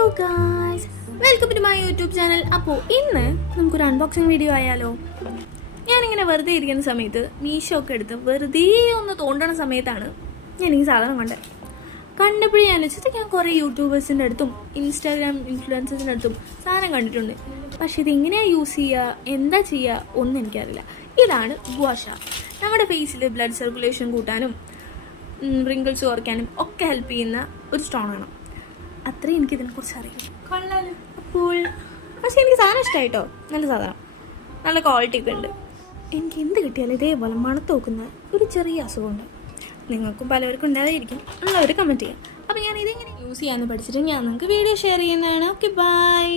Hello guys, welcome to my YouTube channel. അപ്പോൾ ഇന്ന് നമുക്കൊരു അൺബോക്സിങ് വീഡിയോ ആയാലോ? ഞാനിങ്ങനെ വെറുതെ ഇരിക്കുന്ന സമയത്ത് മീഷോ ഒക്കെ എടുത്ത് വെറുതെ ഒന്ന് തോണ്ടണ സമയത്താണ് ഞാൻ ഈ സാധനം കണ്ടപ്പോഴേ ഞാൻ വെച്ചത് ഞാൻ കുറേ യൂട്യൂബേഴ്സിൻ്റെ അടുത്തും ഇൻസ്റ്റാഗ്രാം ഇൻഫ്ലുവൻസേഴ്സിൻ്റെ അടുത്തും സാധനം കണ്ടിട്ടുണ്ട്. പക്ഷേ ഇതെങ്ങനെയാണ് യൂസ് ചെയ്യുക, എന്താ ചെയ്യുക ഒന്നും എനിക്കറിയില്ല. ഇതാണ് ഗുവാഷ. നമ്മുടെ ഫേസിൽ ബ്ലഡ് സർക്കുലേഷൻ കൂട്ടാനും റിങ്കിൾസ് കുറയ്ക്കാനും ഒക്കെ ഹെൽപ്പ് ചെയ്യുന്ന ഒരു സ്റ്റോൺ ആണ്. അത്രയും എനിക്കിതിനെക്കുറിച്ച് അറിയാം. കൊള്ളാലും അപ്പോൾ പക്ഷേ എനിക്ക് സാധനം ഇഷ്ടമായിട്ടോ. നല്ല സാധനം, നല്ല ക്വാളിറ്റി ഒക്കെ ഉണ്ട്. എനിക്ക് എന്ത് കിട്ടിയാലും ഇതേപോലെ മണത്ത് നോക്കുന്ന ഒരു ചെറിയ അസുഖമുണ്ട്. നിങ്ങൾക്കും പലവർക്കും ഉണ്ടായിരിക്കും, ഉള്ളവർ കമൻറ്റ് ചെയ്യാം. അപ്പോൾ ഞാൻ ഇതെങ്ങനെ യൂസ് ചെയ്യാമെന്ന് പഠിച്ചിട്ട് ഞാൻ നിങ്ങൾക്ക് വീഡിയോ ഷെയർ ചെയ്യുന്നതാണ്. Okay, by.